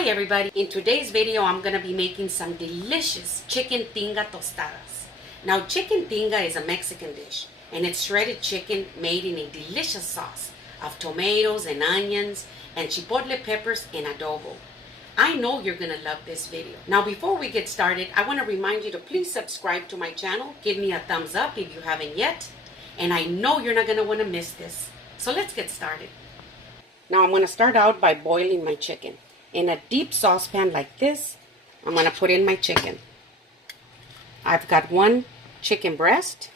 Hi everybody, in today's video I'm going to be making some delicious chicken tinga tostadas. Now chicken tinga is a Mexican dish and it's shredded chicken made in a delicious sauce of tomatoes and onions and chipotle peppers and adobo. I know you're going to love this video. Now before we get started, I want to remind you to please subscribe to my channel, give me a thumbs up if you haven't yet, and I know you're not going to want to miss this. So let's get started. Now I'm going to start out by boiling my chicken. In a deep saucepan like this, I'm going to put in my chicken. I've got 1 chicken breast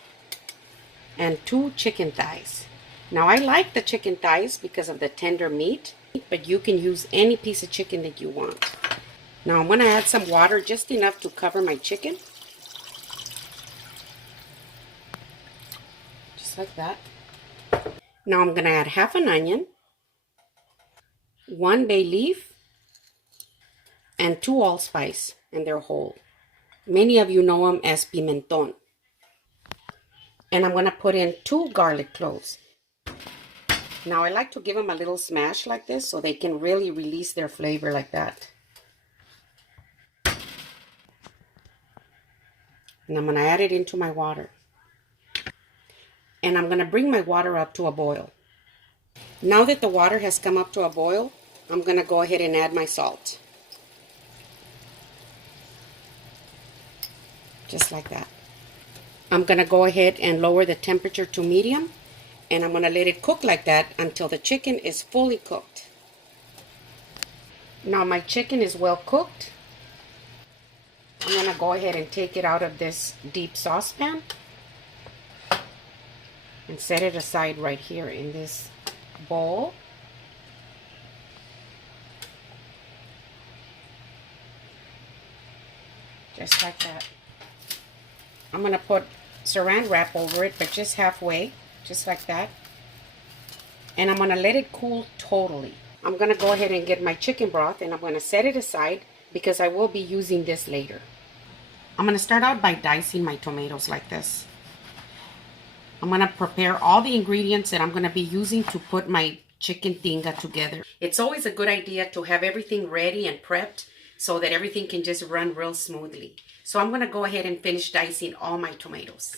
and 2 chicken thighs. Now I like the chicken thighs because of the tender meat, but you can use any piece of chicken that you want. Now I'm going to add some water, just enough to cover my chicken. Just like that. Now I'm going to add half an onion, 1 bay leaf, and 2 allspice, and they're whole. Many of you know them as pimenton. And I'm going to put in 2 garlic cloves. Now I like to give them a little smash like this so they can really release their flavor like that. And I'm going to add it into my water. And I'm going to bring my water up to a boil. Now that the water has come up to a boil, I'm going to go ahead and add my salt. Just like that. I'm going to go ahead and lower the temperature to medium, and I'm going to let it cook like that until the chicken is fully cooked. Now my chicken is well cooked. I'm going to go ahead and take it out of this deep saucepan and set it aside right here in this bowl. Just like that. I'm going to put saran wrap over it, but just halfway, just like that. And I'm going to let it cool totally. I'm going to go ahead and get my chicken broth, and I'm going to set it aside because I will be using this later. I'm going to start out by dicing my tomatoes like this. I'm going to prepare all the ingredients that I'm going to be using to put my chicken tinga together. It's always a good idea to have everything ready and prepped so that everything can just run real smoothly. So I'm going to go ahead and finish dicing all my tomatoes.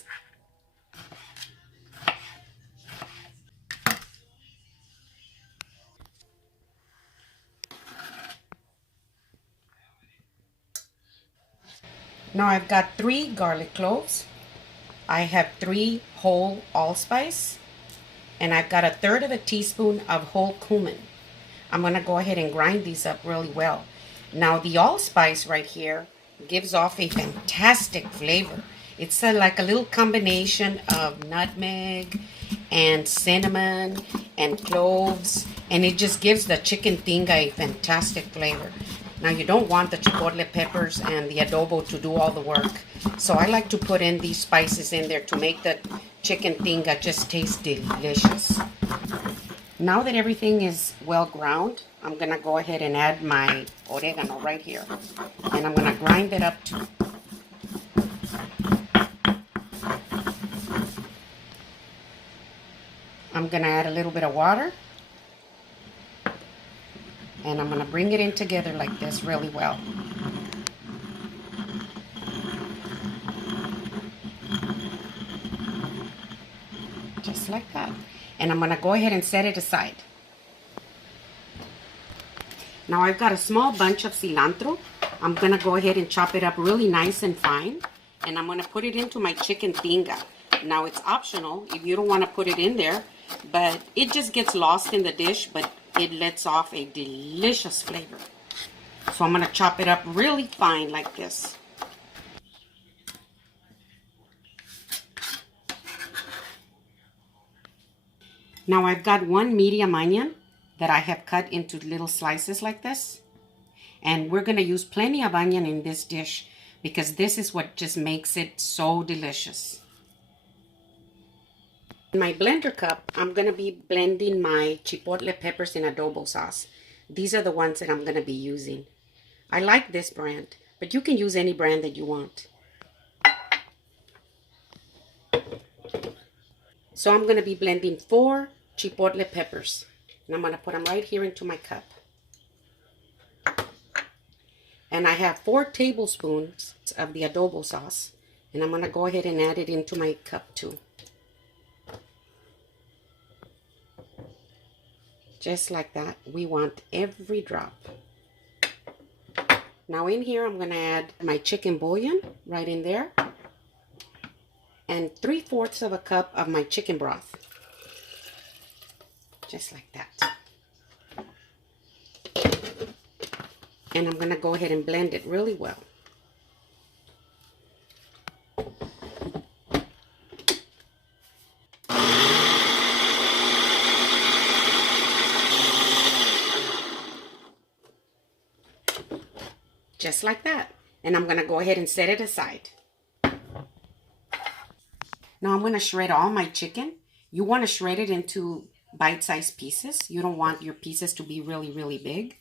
Now I've got 3 garlic cloves. I have 3 whole allspice. And I've got 1/3 teaspoon of whole cumin. I'm going to go ahead and grind these up really well. Now the allspice right here gives off a fantastic flavor. It's like a little combination of nutmeg and cinnamon and cloves, and it just gives the chicken tinga a fantastic flavor. Now you don't want the chipotle peppers and the adobo to do all the work, so I like to put in these spices in there to make the chicken tinga just taste delicious. Now that everything is well ground, I'm going to go ahead and add my oregano right here. And I'm going to grind it up too. I'm going to add a little bit of water. And I'm going to bring it in together like this really well. Just like that. And I'm going to go ahead and set it aside. Now I've got a small bunch of cilantro. I'm going to go ahead and chop it up really nice and fine. And I'm going to put it into my chicken tinga. Now it's optional if you don't want to put it in there, but it just gets lost in the dish, but it lets off a delicious flavor. So I'm going to chop it up really fine like this. Now I've got 1 medium onion that I have cut into little slices like this. And we're going to use plenty of onion in this dish because this is what just makes it so delicious. In my blender cup, I'm going to be blending my chipotle peppers in adobo sauce. These are the ones that I'm going to be using. I like this brand, but you can use any brand that you want. So I'm going to be blending 4 chipotle peppers. And I'm going to put them right here into my cup. And I have 4 tablespoons of the adobo sauce. And I'm going to go ahead and add it into my cup too. Just like that. We want every drop. Now in here, I'm going to add my chicken bouillon right in there. And 3/4 of a cup of my chicken broth. Just like that. And I'm going to go ahead and blend it really well. Just like that. And I'm going to go ahead and set it aside. Now I'm going to shred all my chicken. You want to shred it into bite-sized pieces. You don't want your pieces to be really, really big.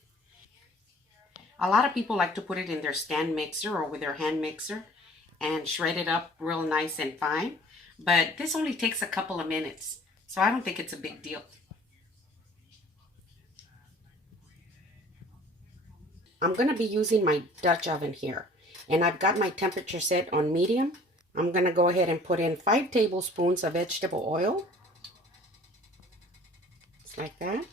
A lot of people like to put it in their stand mixer or with their hand mixer and shred it up real nice and fine. But this only takes a couple of minutes, so I don't think it's a big deal. I'm going to be using my Dutch oven here, and I've got my temperature set on medium. I'm going to go ahead and put in 5 tablespoons of vegetable oil. Just like that.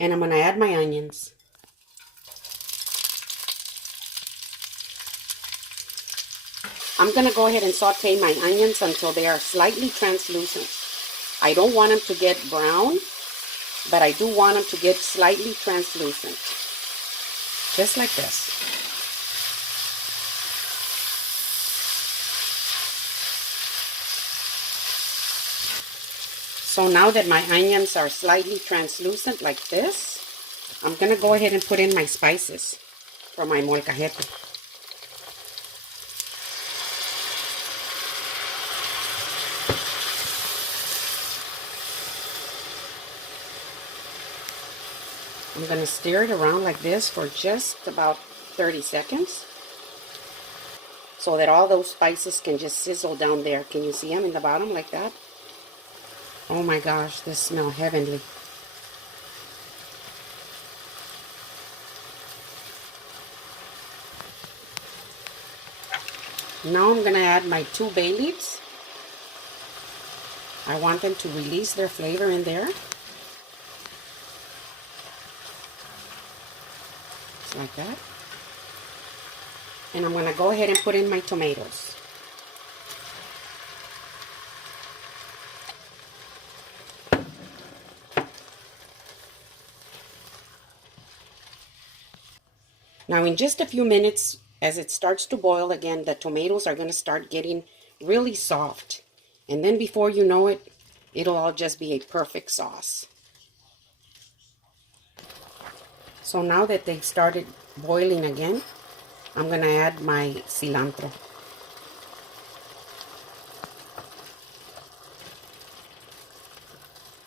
And I'm going to add my onions. I'm going to go ahead and saute my onions until they are slightly translucent. I don't want them to get brown, but I do want them to get slightly translucent. Just like this. So now that my onions are slightly translucent like this, I'm going to go ahead and put in my spices for my molcajete. I'm going to stir it around like this for just about 30 seconds so that all those spices can just sizzle down there. Can you see them in the bottom like that? Oh my gosh, this smells heavenly. Now I'm going to add my 2 bay leaves. I want them to release their flavor in there. Just like that. And I'm going to go ahead and put in my tomatoes. Now in just a few minutes, as it starts to boil again, the tomatoes are going to start getting really soft. And then before you know it, it'll all just be a perfect sauce. So now that they've started boiling again, I'm going to add my cilantro.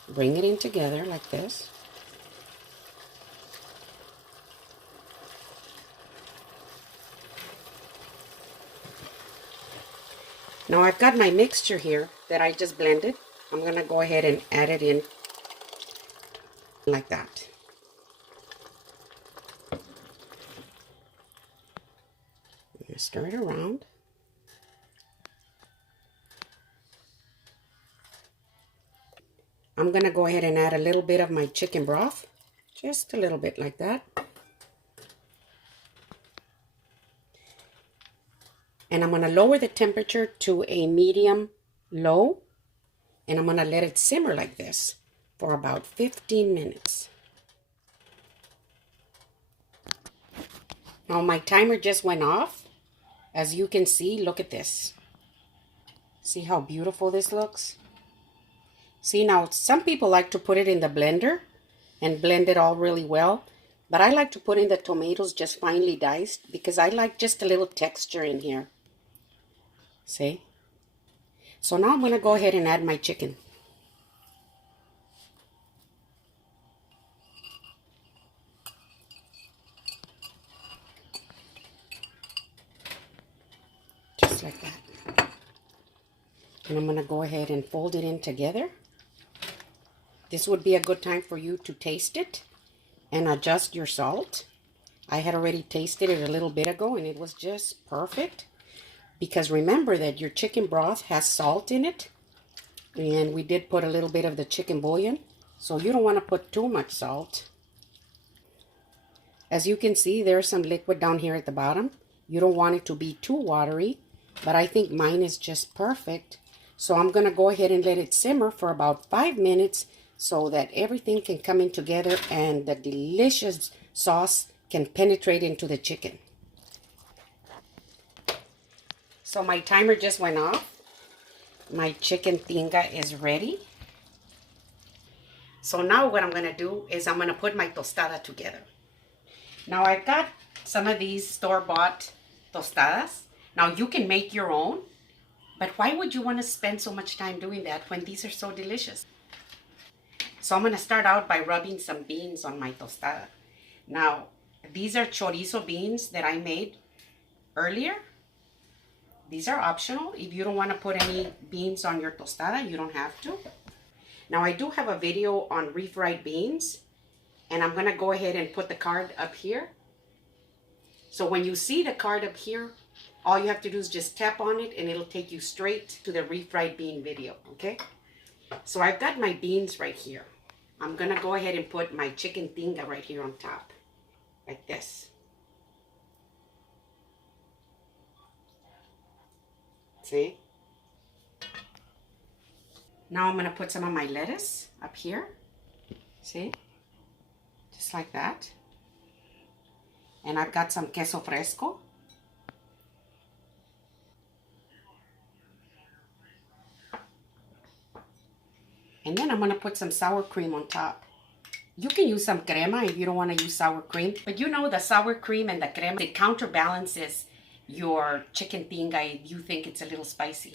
Bring it in together like this. Now I've got my mixture here that I just blended. I'm going to go ahead and add it in like that. I'm going to stir it around. I'm going to go ahead and add a little bit of my chicken broth. Just a little bit like that. And I'm going to lower the temperature to a medium low. And I'm going to let it simmer like this for about 15 minutes. Now my timer just went off. As you can see, look at this. See how beautiful this looks? See, now some people like to put it in the blender and blend it all really well. But I like to put in the tomatoes just finely diced because I like just a little texture in here. See? So now I'm going to go ahead and add my chicken. Just like that. And I'm going to go ahead and fold it in together. This would be a good time for you to taste it and adjust your salt. I had already tasted it a little bit ago and it was just perfect. Because remember that your chicken broth has salt in it. And we did put a little bit of the chicken bouillon. So you don't want to put too much salt. As you can see, there's some liquid down here at the bottom. You don't want it to be too watery. But I think mine is just perfect. So I'm going to go ahead and let it simmer for about 5 minutes so that everything can come in together and the delicious sauce can penetrate into the chicken. So my timer just went off. My chicken tinga is ready. So now what I'm going to do is I'm going to put my tostada together. Now I've got some of these store-bought tostadas. Now you can make your own, but why would you want to spend so much time doing that when these are so delicious? So I'm going to start out by rubbing some beans on my tostada. Now these are chorizo beans that I made earlier. These are optional. If you don't want to put any beans on your tostada, you don't have to. Now I do have a video on refried beans, and I'm going to go ahead and put the card up here. So when you see the card up here, all you have to do is just tap on it and it'll take you straight to the refried bean video, okay? So I've got my beans right here. I'm going to go ahead and put my chicken tinga right here on top, like this. See? Now I'm going to put some of my lettuce up here. See? Just like that. And I've got some queso fresco. And then I'm going to put some sour cream on top. You can use some crema if you don't want to use sour cream. But you know the sour cream and the crema, it counterbalances your chicken tinga if you think it's a little spicy.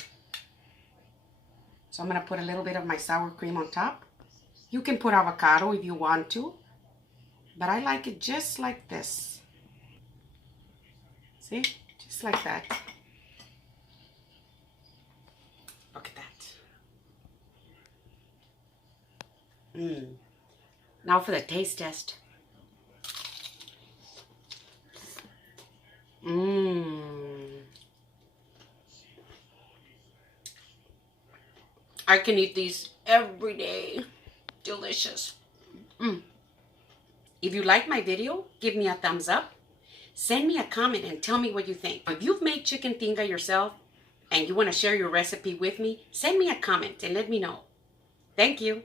So I'm going to put a little bit of my sour cream on top. You can put avocado if you want to, but I like it just like this. See? Just like that. Look at that. Now for the taste test. I can eat these every day. Delicious. If you like my video, give me a thumbs up. Send me a comment and tell me what you think. If you've made chicken tinga yourself and you want to share your recipe with me, send me a comment and let me know. Thank you.